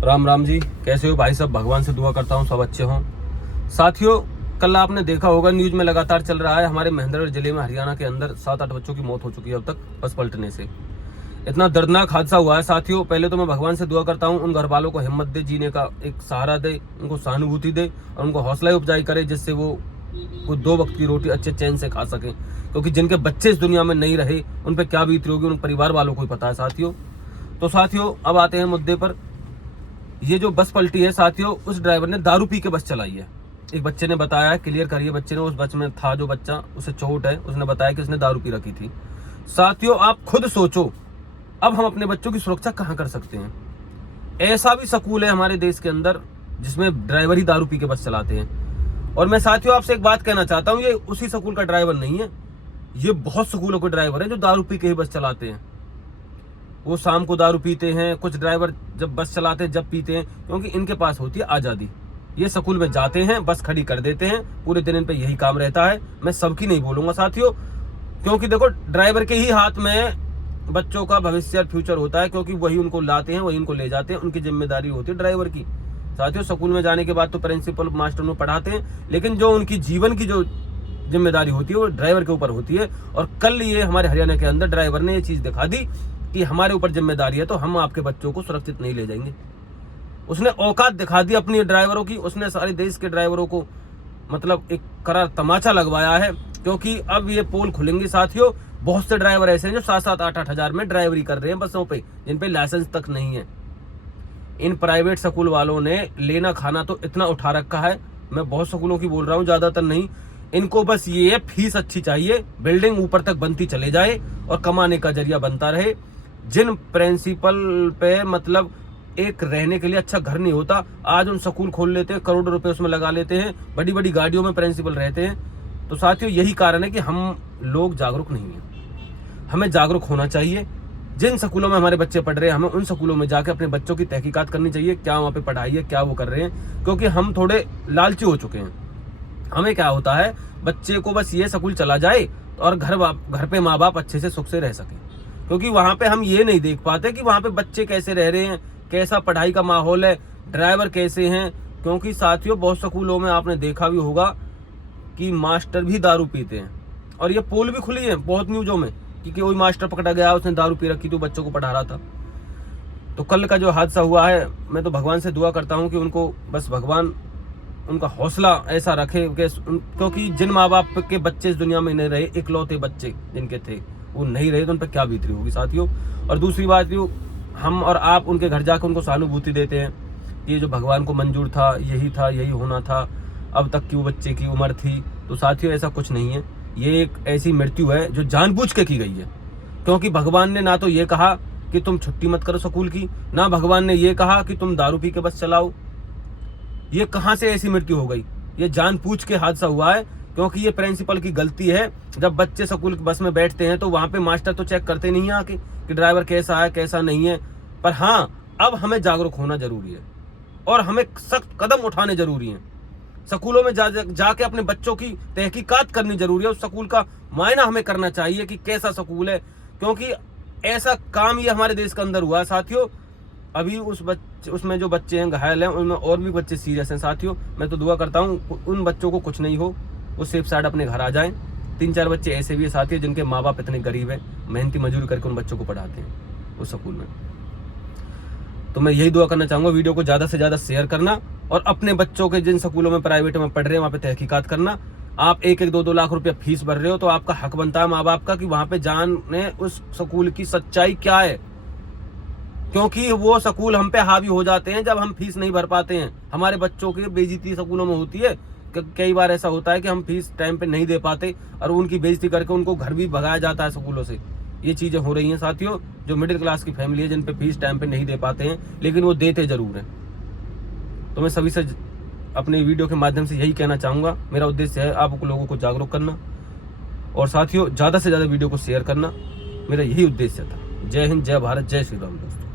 राम राम जी, कैसे हो भाई सब। भगवान से दुआ करता हूँ सब अच्छे हों। साथियों, कल आपने देखा होगा न्यूज में लगातार चल रहा है, हमारे महेंद्रगढ़ जिले में हरियाणा के अंदर 7-8 बच्चों की मौत हो चुकी है अब तक बस पलटने से। इतना दर्दनाक हादसा हुआ है साथियों। पहले तो मैं भगवान से दुआ करता हूँ उन घर वालों को हिम्मत दे, जीने का एक सहारा दे, उनको सहानुभूति दे और उनको हौसला उपजाई करे, जिससे वो कुछ 2 वक्त की रोटी अच्छे चैन से खा सके। क्योंकि जिनके बच्चे इस दुनिया में नहीं रहे उन पर क्या बीती होगी उन परिवार वालों को ही पता है साथियों। तो साथियों, अब आते हैं मुद्दे पर। ये जो बस पलटी है साथियों, उस ड्राइवर ने दारू पी के बस चलाई है। एक बच्चे ने बताया है, क्लियर करिए, बच्चे ने, उस बस में था जो बच्चा, उसे चोट है, उसने बताया कि उसने दारू पी रखी थी। साथियों, आप खुद सोचो, अब हम अपने बच्चों की सुरक्षा कहां कर सकते हैं। ऐसा भी स्कूल है हमारे देश के अंदर जिसमें ड्राइवर ही दारू पी के बस चलाते हैं। और मैं साथियों आपसे एक बात कहना चाहता हूं, ये उसी स्कूल का ड्राइवर नहीं है, ये बहुत स्कूलों के ड्राइवर हैं जो दारू पी के ही बस चलाते हैं। वो शाम को दारू पीते हैं, कुछ ड्राइवर जब बस चलाते हैं जब पीते हैं, क्योंकि इनके पास होती है आज़ादी। ये स्कूल में जाते हैं, बस खड़ी कर देते हैं, पूरे दिन इन पे यही काम रहता है। मैं सबकी नहीं बोलूंगा साथियों, क्योंकि देखो ड्राइवर के ही हाथ में बच्चों का भविष्य और फ्यूचर होता है, क्योंकि वही उनको लाते हैं, वही उनको ले जाते हैं, उनकी जिम्मेदारी होती है ड्राइवर की। साथियों, स्कूल में जाने के बाद तो प्रिंसिपल मास्टर उन्हें पढ़ाते हैं, लेकिन जो उनकी जीवन की जो जिम्मेदारी होती है वो ड्राइवर के ऊपर होती है। और कल ये हमारे हरियाणा के अंदर ड्राइवर ने ये चीज दिखा दी कि हमारे ऊपर जिम्मेदारी है तो हम आपके बच्चों को सुरक्षित नहीं ले जाएंगे। उसने औकात दिखा दी अपनी ड्राइवरों की, उसने सारे देश के ड्राइवरों को मतलब एक करार तमाचा लगवाया है। क्योंकि अब ये पोल खुलेंगे साथियों, बहुत से ड्राइवर ऐसे हैं जो 7-7, 8-8 हजार में ड्राइवरी कर रहे हैं बसों पे, जिन पे लाइसेंस तक नहीं है। इन प्राइवेट स्कूल वालों ने लेना खाना तो इतना उठा रखा है, मैं बहुत स्कूलों की बोल रहा हूँ, ज्यादातर नहीं। इनको बस ये फीस अच्छी चाहिए, बिल्डिंग ऊपर तक बनती चले जाए और कमाने का जरिया बनता रहे। जिन प्रिंसिपल पे मतलब एक रहने के लिए अच्छा घर नहीं होता, आज उन स्कूल खोल लेते हैं, करोड़ों रुपए उसमें लगा लेते हैं, बड़ी बड़ी गाड़ियों में प्रिंसिपल रहते हैं। तो साथियों, यही कारण है कि हम लोग जागरूक नहीं हैं। हमें जागरूक होना चाहिए। जिन स्कूलों में हमारे बच्चे पढ़ रहे हैं, हमें उन स्कूलों में जाकर अपने बच्चों की तहकीकात करनी चाहिए, क्या वहाँ पे पढ़ाई है, क्या वो कर रहे हैं। क्योंकि हम थोड़े लालची हो चुके हैं। हमें क्या होता है, बच्चे को बस ये स्कूल चला जाए और घर पे माँ बाप अच्छे से सुख से रह सके। क्योंकि वहां पे हम ये नहीं देख पाते कि वहां पे बच्चे कैसे रह रहे हैं, कैसा पढ़ाई का माहौल है, ड्राइवर कैसे हैं। क्योंकि साथियों, बहुत स्कूलों में आपने देखा भी होगा कि मास्टर भी दारू पीते हैं। और ये पोल भी खुली है बहुत न्यूजों में कि कोई मास्टर पकड़ा गया, उसने दारू पी रखी थी, बच्चों को पढ़ा रहा था। तो कल का जो हादसा हुआ है, मैं तो भगवान से दुआ करता हूँ कि उनको बस भगवान उनका हौसला ऐसा रखे, क्योंकि जिन माँ बाप के बच्चे इस दुनिया में नहीं रहे, इकलौते बच्चे जिनके थे वो नहीं रहे, तो उन पर क्या बीतरी होगी साथियों। और दूसरी बात, यो हम और आप उनके घर जाकर उनको सहानुभूति देते हैं, ये जो भगवान को मंजूर था, यही होना था, अब तक की वो बच्चे की उम्र थी। तो साथियों, ऐसा कुछ नहीं है। ये एक ऐसी मृत्यु है जो जानबूझ के की गई है। क्योंकि भगवान ने ना तो ये कहा कि तुम छुट्टी मत करो स्कूल की, ना भगवान ने ये कहा कि तुम दारू पी के बस चलाओ। ये कहां से ऐसी मृत्यु हो गई? ये जानबूझ के हादसा हुआ है। क्योंकि ये प्रिंसिपल की गलती है। जब बच्चे स्कूल बस में बैठते हैं तो वहां पे मास्टर तो चेक करते नहीं है आके कि ड्राइवर कैसा है कैसा नहीं है। पर हाँ, अब हमें जागरूक होना जरूरी है और हमें सख्त कदम उठाने जरूरी हैं। स्कूलों में जाके अपने बच्चों की तहकीकात करनी जरूरी है। उस स्कूल का मायना हमें करना चाहिए कि कैसा स्कूल है। क्योंकि ऐसा काम ये हमारे देश के अंदर हुआ है साथियों। अभी उसमें जो बच्चे हैं घायल हैं, उनमें और भी बच्चे सीरियस हैं साथियों। मैं तो दुआ करता हूँ उन बच्चों को कुछ नहीं हो, वो सेफ साइड अपने घर आ जाएं। 3-4 बच्चे ऐसे भी है साथियों जिनके माँ बाप इतने गरीब हैं, मेहनती मजदूरी करके उन बच्चों को पढ़ाते हैं उस स्कूल में। तो मैं यही दुआ करना चाहूंगा, वीडियो को ज्यादा से ज्यादा शेयर करना और अपने बच्चों के जिन स्कूलों में प्राइवेट में पढ़ रहे हैं वहाँ पे तहकीकात करना। आप 1-2 लाख रुपया फीस भर रहे हो तो आपका हक बनता है माँ बाप का कि वहां पे जाने उस स्कूल की सच्चाई क्या है। क्योंकि वो स्कूल हम पे हावी हो जाते हैं जब हम फीस नहीं भर पाते हैं। हमारे बच्चों की बेइज्जती स्कूलों में होती है। कई बार ऐसा होता है कि हम फीस टाइम पे नहीं दे पाते और उनकी बेइज्जती करके उनको घर भी भगाया जाता है स्कूलों से। ये चीजें हो रही हैं साथियों। जो मिडिल क्लास की फैमिली है जिन पे फीस टाइम पे नहीं दे पाते हैं, लेकिन वो देते जरूर हैं। तो मैं सभी से अपने वीडियो के माध्यम से यही कहना चाहूंगा, मेरा उद्देश्य है आप लोगों को जागरूक करना और साथियों ज्यादा से ज्यादा वीडियो को शेयर करना, मेरा यही उद्देश्य था। जय हिंद, जय भारत, जय श्री राम दोस्तों।